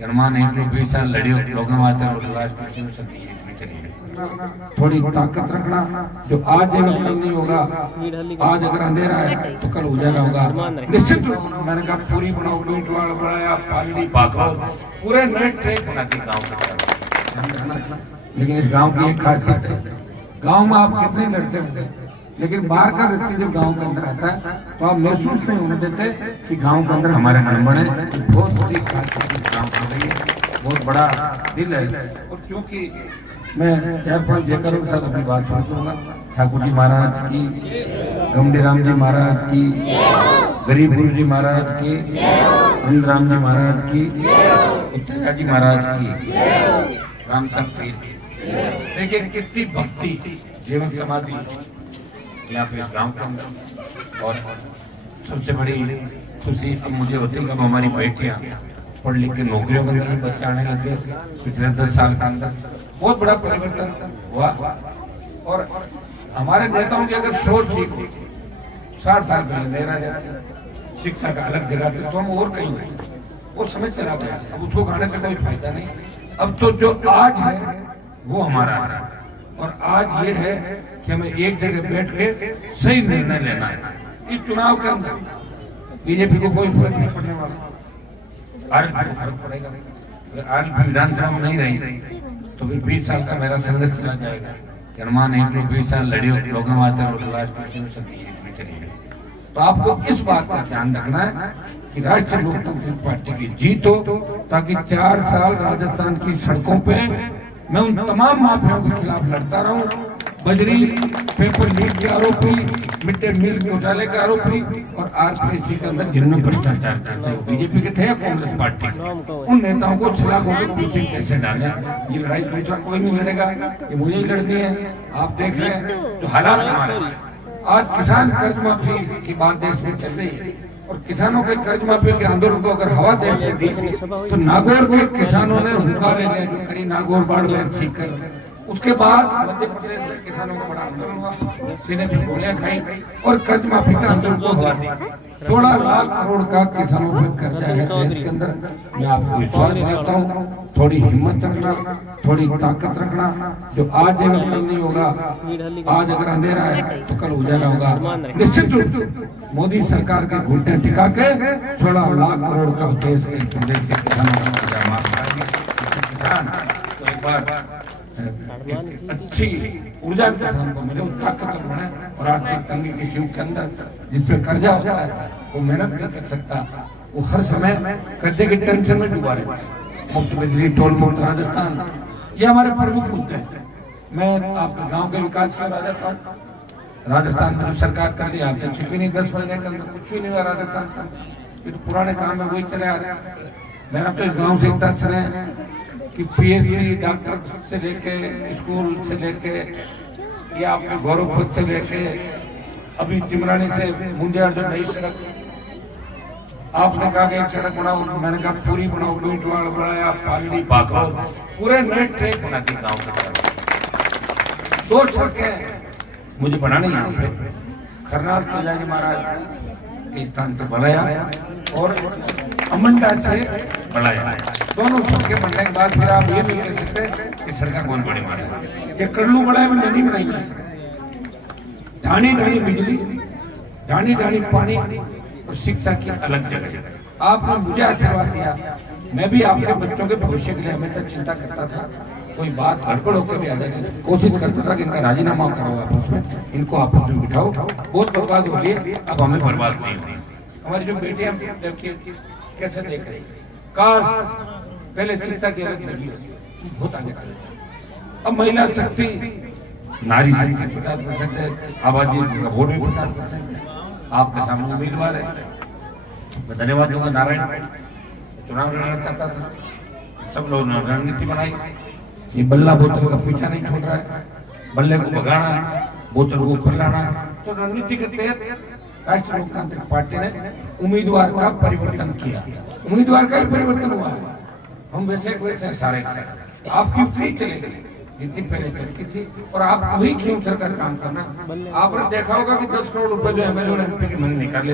गणमान 120 साल लड़ियों लोगों वास्ते थोड़ी ताकत रखना। जो आज है वो कल नहीं होगा। आज अगर अंधेरा है तो कल उजाला होगा निश्चित। मैंने कहा पूरी बनाओ, बेटवाड़ बढ़ाया, पालड़ी पाखरो, पूरे नए ट्रैक बना दी गाँव का। लेकिन इस गाँव की एक खासियत है, गाँव में आप कितने लड़ते होंगे, लेकिन बाहर का व्यक्ति जब गांव के अंदर आता है तो आप महसूस नहीं होने देते कि गांव के अंदर हमारे अनबन है। बहुत बड़ी गाँव की रही है, बहुत बड़ा दिल है। और क्योंकि मैं 4-5 जयकारों के साथ अपनी बात शुरू करूँगा। ठाकुर जी महाराज की, गमडी राम जी महाराज की, गरीब गुरु जी महाराज की, राम जी महाराज की, उत्तरा जी महाराज की, राम संत पीर की। देखिए कितनी भक्ति जीवन समाधि यहाँ पे इस गांव के अंदर। और सबसे बड़ी खुशी अब मुझे होती है कि हमारी बेटियां पढ़ लिख के नौकरियों के अंदर बच्चे आने लगे। पिछले 10 साल के अंदर बहुत बड़ा परिवर्तन हुआ। और हमारे नेताओं की अगर सोच ठीक होती, 60 साल पहले नहीं रह जाते, शिक्षा का अलग जगह पे तो हम और कहीं वो समय चला गया। अब उसको गाने का कोई फायदा नहीं। अब तो जो आज है वो हमारा है। और आज ये है कि हमें एक जगह बैठ के सही निर्णय लेना है। इस चुनाव के अंदर बीजेपी को कोई फर्क नहीं पड़ने वाला। आज फर्क पड़ेगा। अगर आज विधानसभा में नहीं रही तो फिर 20 साल का मेरा संघर्ष चला जाएगा। गणमान 120 साल लड़ियों लोगों में चली गई। तो आपको इस बात का ध्यान रखना है कि राष्ट्रीय लोकतांत्रिक पार्टी की जीत हो, ताकि 4 साल राजस्थान की सड़कों पे मैं उन तमाम माफियाओं के खिलाफ लड़ता रहूं। बजरी पेपर लीक के आरोपी, मिड डे मील घोटाले के आरोपी और आरपीएससी के अंदर जिनमें भ्रष्टाचार करते हैं, बीजेपी के थे या कांग्रेस पार्टी के, उन नेताओं को सलाखों के पीछे कैसे डालें। ये लड़ाई दूसरा कोई नहीं लड़ेगा, ये मुझे ही लड़नी है। आप देख रहे हैं जो हालात हमारे आज किसान कर्ज माफी की बात देश में चल रही है। और किसानों के कर्ज माफी के आंदोलन को अगर हवा दे दी तो नागौर के किसानों ने हुंकारे ले जो करी नागौर बाड़मेर सीकर। उसके बाद मध्य प्रदेश में किसानों का बड़ा आंदोलन हुआ, सीने पे गोलियां खाई और कर्ज माफी का आंदोलन को हवा दी। 16 लाख करोड़ का किसानों पर कर्जा है देश के अंदर। मैं आपको विश्वास दिलाता हूँ, थोड़ी हिम्मत रखना, थोड़ी ताकत रखना। जो आज है वो कल नहीं होगा। आज अगर अंधेरा है तो कल उजाला होगा निश्चित रूप से। मोदी सरकार के घुटने टिका के 16 लाख करोड़ का देश के प्रदेश के किसानों का कर्जा माफ करेंगे। किसान तो एक बार एक अच्छी ऊर्जा किसान को मिले, ताकत बने। और आर्थिक तंगी के युग के अंदर जिसपे कर्जा होता है वो मेहनत नहीं कर सकता, वो हर समय कर्जे के टेंशन में डूबा रहता है। मुफ्त बिजली, टोल मुक्त राजस्थान, ये हमारे प्रमुख मुद्दे हैं। मैं आपके गांव के विकास की बात करता हूँ। राजस्थान में जो सरकार कर दी आपसे 6 भी नहीं, 10 महीने के अंदर कुछ भी नहीं हुआ राजस्थान का। ये तो पुराने काम है, वही चले आ रहे हैं। मैंने तो इस गाँव से इतना सुना कि पीएससी डॉक्टर से लेके स्कूल से लेके या आपके गौरवपथ से लेके अभी चिमरानी से मुंडिया जो नई सड़क आपने कहा कि एक सड़क बनाओ, मैंने कहा पूरी बनाओ, बेटवाड़ बढ़ाया, पालड़ी पाखरो, पूरे नए ट्रैक बना दी गाँव की तरफ। 2 सड़कें मुझे बनानी यहाँ पे, खरनाल तुलजाजी महाराज के स्थान से बढ़ाया और अमंडा से बढ़ाया। दोनों सड़कें बनने के बाद फिर आप ये नहीं कह सकते कि सरकार कौन बड़ी मारे। ये कड़लू बढ़ाया में नहीं बनाई, ढाणी ढाणी बिजली, ढाणी ढाणी पानी और शिक्षा की अलग जगह। आपने मुझे आशीर्वाद दिया, मैं भी आपके बच्चों के भविष्य के लिए हमेशा चिंता करता था। कोई बात गड़बड़ होकर भी आ जाती थी, कोशिश करता था कि इनका राजीनामा करो आपस में, इनको आपस में बिठाओ। बहुत बर्बाद हो रही है, अब हमें बर्बाद नहीं होगी। हमारी जो बेटियां देखिए कैसे देख रही, काश पहले शिक्षा की अलग जगह बहुत आगे चले। अब महिला शक्ति, नारी शक्ति 50% है, आबादी का वोट भी 50% है। आपके सामने उम्मीदवार है, मैं धन्यवाद दूंगा। नारायण चुनाव लड़ना चाहता था, सब लोगों ने रणनीति बनाई। ये बल्ला बोतल का पीछा नहीं छोड़ रहा है, बल्ले को भगाना, बोतल को ऊपर लाना। तो रणनीति के तहत राष्ट्रीय लोकतांत्रिक पार्टी ने उम्मीदवार का परिवर्तन किया। उम्मीदवार का ही परिवर्तन हुआ है। हम वैसे सारे आपकी उतनी चलेगी जितनी पहले चलती थी। और आप कभी क्यों उतर कर काम करना। आपने देखा होगा कि 10 करोड़ रुपए जो एमएलए और एमपी के मन निकाले,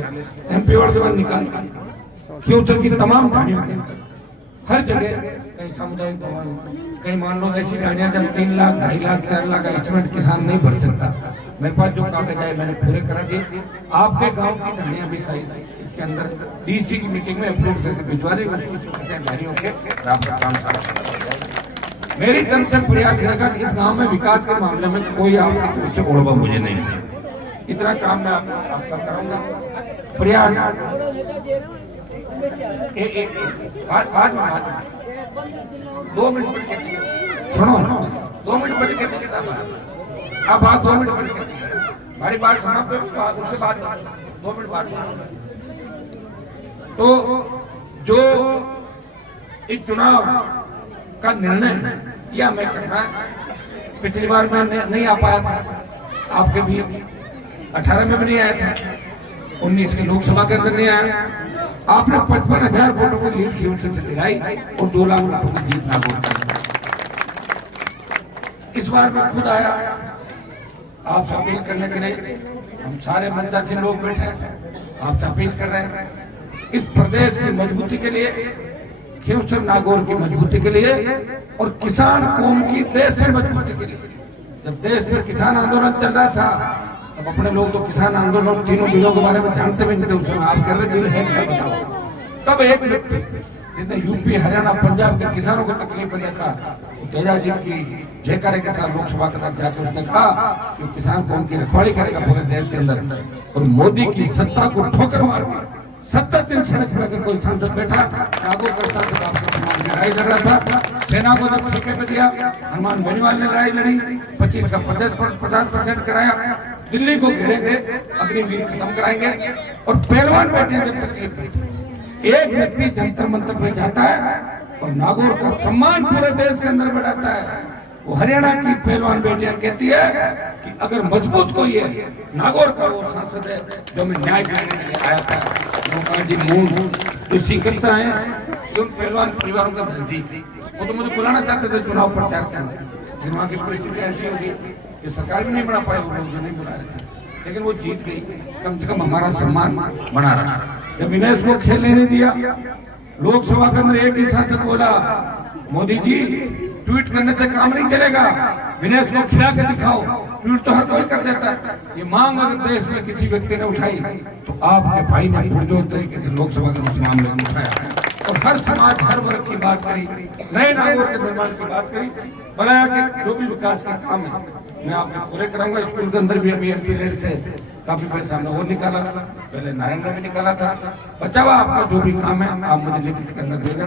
एमपी और जब निकाल क्यों उतर की तमाम गाड़ियों के अंदर हर जगह कहीं सामुदायिक भवन, कहीं मान लो ऐसी गाड़ियां जब 3 लाख 2.5 लाख 4 लाख का एस्टिमेट किसान नहीं भर सकता, मेरे पास जो कागज है मैंने पूरे करा दिए। आपके गांव की गाड़ियां भी सही इसके अंदर डीसी की मीटिंग में अप्रूव करके भिजवा दी, उसकी स्वीकृतियां जारी होकर आपका काम सारा। मेरी तरफ से प्रयास रहेगा कि इस गांव में विकास के मामले में कोई आपकी तरफ से ओढ़वा मुझे नहीं, इतना काम मैं आपका करूंगा। प्रयास बात 2 मिनट बच के सुनो, 2 मिनट बच के अब बात 2 मिनट बच के हमारी बात सुना, उसके बाद 2 मिनट बाद। तो जो इस चुनाव का निर्णय यह हमें करना है, पिछली बार मैं नहीं आ पाया था, आपके भी 18 में भी नहीं आया था, 19 के लोकसभा के अंदर नहीं आया। आपने 55,000 वोटों को लीड की उनसे दिलाई और 2 लाख वोटों को जीत नागौर कर। इस बार मैं खुद आया आपसे अपील करने के लिए, हम सारे मंचासीन लोग बैठे हैं, आपसे अपील कर रहे हैं इस प्रदेश की मजबूती के लिए, खींवसर नागौर की मजबूती के लिए और किसान कौम की देश में मजबूती के लिए। जब देश में किसान आंदोलन चल रहा था तब अपने लोग तो किसान आंदोलन 3 बिलों के बारे में जानते भी नहीं थे, उसमें आप कह रहे बिल है क्या बताओ। तब एक व्यक्ति जिसने यूपी हरियाणा पंजाब के किसानों को तकलीफ देखा, तेजा जी की जयकारे के साथ लोकसभा के साथ जाकर उसने कहा कि किसान कौम की रखवाली करेगा पूरे देश के अंदर। और मोदी की सत्ता को ठोकर मार के 70 दिन सड़क पर अगर कोई सांसद बैठा, नागौर का सांसद आपको सम्मान की लड़ाई लड़ रहा था, सेना को जब ठेके पे दिया, हनुमान बेनीवाल ने लड़ाई लड़ी, 25 का 50% कराया, दिल्ली को घेरेंगे, अग्निवीर खत्म कराएंगे। और पहलवान बेटियां जब तकलीफ में एक व्यक्ति जंतर मंतर में जाता है और नागौर का सम्मान पूरे देश के अंदर बढ़ाता है। वो हरियाणा की पहलवान बेटियां कहती है कि अगर मजबूत कोई है, नागौर का वो सांसद है जो मैं न्याय दिलाने के लिए आया था, जी मूल जो सीकरता है उन पहलवान परिवारों का नजदीक, वो तो मुझे बुलाना चाहते थे चुनाव प्रचार के अंदर, लेकिन वहाँ की परिस्थिति ऐसी होगी कि सरकार भी नहीं बना पाए, वो लोग जो नहीं बुला रहे थे, लेकिन वो जीत गई, कम से कम हमारा सम्मान बना रहा। जब विनेश को खेलने नहीं दिया, लोकसभा के अंदर एक ही सांसद बोला मोदी जी ट्वीट करने से काम नहीं चलेगा, विनेश को खिला के दिखाओ, ट्वीट तो हर कोई कर देता है। ये मांग अगर देश में किसी व्यक्ति ने उठाई तो आपके भाई ने पुरजोर तरीके से लोकसभा के इस मामले में उठाया और हर समाज हर वर्ग की बात करी, नए नागौर के निर्माण की बात करी, बनाया कि जो भी विकास का काम है मैं आपको पूरे कराऊंगा। स्कूल के अंदर भी अभी एमपी लेड से काफी पैसा हमने और निकाला, पहले नारायण ने भी निकाला था। बचा हुआ आपका जो भी काम है आप मुझे लिखित के अंदर दे दें।